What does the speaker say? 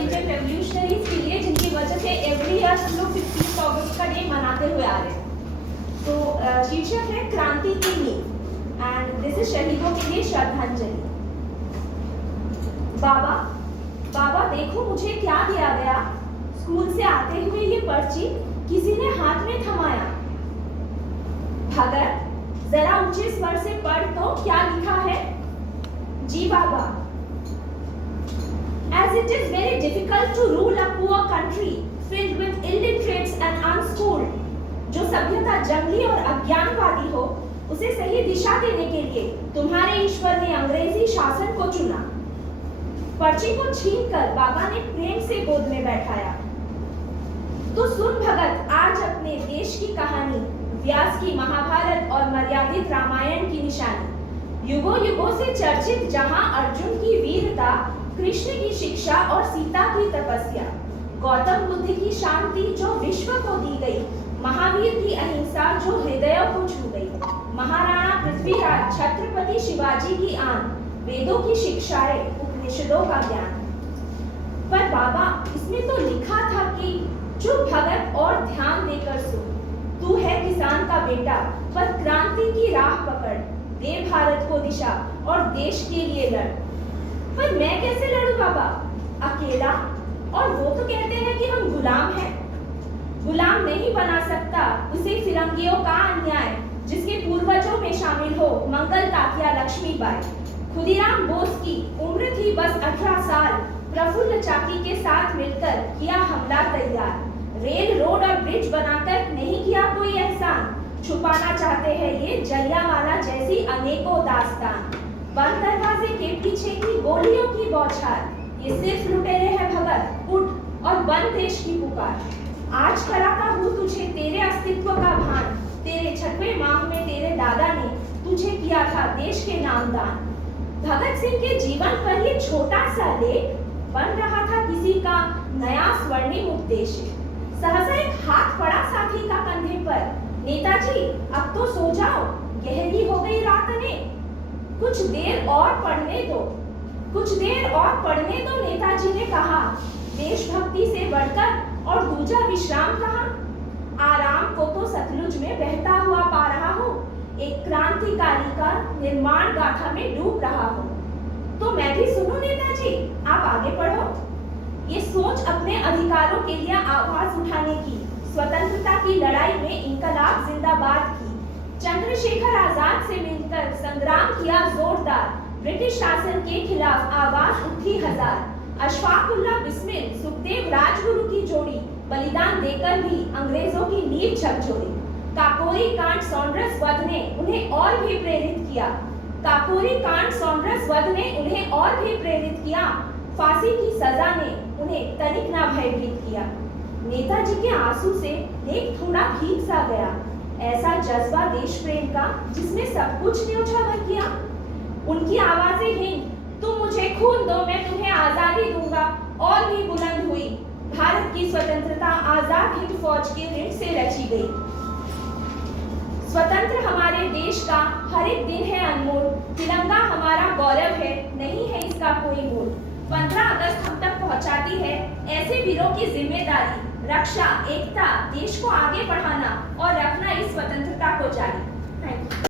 Indian revolutionaries के लिए, जिनकी वजह से एवरी ईयर हम लोग 15 अगस्त का डे मनाते हुए आ रहे हैं। तो शीर्षक है क्रांति की नींव एंड दिस इज शहीदों के लिए श्रद्धांजलि। बाबा बाबा देखो मुझे क्या दिया गया। स्कूल से आते हुए ये पर्ची किसी ने हाथ में थमाया। भगत जरा ऊंचे स्वर से पढ़ तो क्या लिखा है। जी बाबा। As it is very difficult to rule a poor country filled with illiterates and unschooled, जो सभ्यता जंगली और अज्ञानवादी हो, उसे सही दिशा देने के लिए तुम्हारे ईश्वर ने अंग्रेजी शासन को चुना। पर्ची को छीनकर बाबा ने प्रेम से गोद में बैठाया। तो सुन भगत, आज अपने देश की कहानी, व्यास की महाभारत और मर्यादित रामायण की निशानी। युगों युगों से चर्चित जहां अर्जुन की वीरता, कृष्ण की शिक्षा और सीता की तपस्या, गौतम बुद्ध की शांति जो विश्व को दी गई, महावीर की अहिंसा जो हृदयों को छू गई, महाराणा पृथ्वीराज छत्रपति शिवाजी की आन, वेदों की शिक्षाएं, उपनिषदों का ज्ञान। पर बाबा, इसमें तो लिखा था कि चुप भगत और ध्यान देकर सुन, तू है किसान का बेटा, पर क्रांति की राह पकड़, दे भारत को दिशा और देश के लिए लड़। पर मैं कैसे लड़ूं बाबा, अकेला? और वो तो कहते हैं कि हम गुलाम हैं। गुलाम नहीं बना सकता उसे फिरंगियों का अन्याय, जिसके पूर्वजों में शामिल हो मंगल तात्या लक्ष्मीबाई। खुदीराम बोस की उम्र थी बस 18 साल, प्रफुल्ल चाकी के साथ मिलकर किया हमला तैयार। रेल, रोड और ब्रिज बनाकर नहीं किया कोई एहसान, छुपाना चाहते हैं ये जलियांवाला जैसी अनेकों दास्तान। बंद दरवाजे के पीछे की गोलियों की बौछार, ये सिर्फ लुटेरे हैं भगत, उठ और बन देश की पुकार। आज कराता हूँ तुझे तेरे अस्तित्व का भान, तेरे 6वें माह में तेरे दादा ने तुझे किया था देश के नाम दान। भगत सिंह के जीवन पर ये छोटा सा लेख बन रहा था किसी का नया स्वर्णिम उपदेश। सहसा एक हाथ पड़ा साथी का कंधे पर, नेताजी अब तो सो जाओ, गहरी हो गई रात ने, कुछ देर और पढ़ने दो, कुछ देर और पढ़ने दो, नेताजी ने कहा। देशभक्ति से बढ़कर और दूजा विश्राम कहाँ, आराम को तो सतलुज में बहता हुआ पा रहा हूँ, एक क्रांतिकारी का निर्माण गाथा में डूब रहा हूँ। तो मैं भी सुनूं नेताजी, आप आगे पढ़ो। ये सोच अपने अधिकारों के लिए आवाज उठाने की, स्वतंत्रता की लड़ाई में इनकलाब जिंदाबाद की, चंद्रशेखर आजाद से मिलकर संग्राम किया जोरदार, ब्रिटिश शासन के खिलाफ आवाज उठी हजार। अशफाकुल्लाह बिस्मिल, सुखदेव राजगुरु की जोड़ी, बलिदान देकर भी अंग्रेजों की नींव झकझोरी। काकोरी कांड सॉन्ड्रस वध ने उन्हें और भी प्रेरित किया, काकोरी कांड सॉन्ड्रस वध ने उन्हें और भी प्रेरित किया, फांसी की सजा ने उन्हें तनिक ना भयभीत किया। नेताजी के आंसू से लेख थोड़ा भीग सा गया, ऐसा जज्बा देश प्रेम का जिसने सब कुछ न्योछावर किया। उनकी आवाजें हिंद, तुम मुझे खून दो मैं तुम्हें आजादी दूंगा, और भी बुलंद हुई। भारत की स्वतंत्रता आजाद हिंद फौज के ऋण से रची गई। स्वतंत्र हमारे देश का हर एक दिन है अनमोल, तिरंगा हमारा गौरव है, नहीं है इसका कोई मोल। 15 अगस्त हम तक पहुंचाती है ऐसे वीरों की जिम्मेदारी, रक्षा, एकता, देश को आगे बढ़ाना और रखना इस स्वतंत्रता को जारी। Thank you.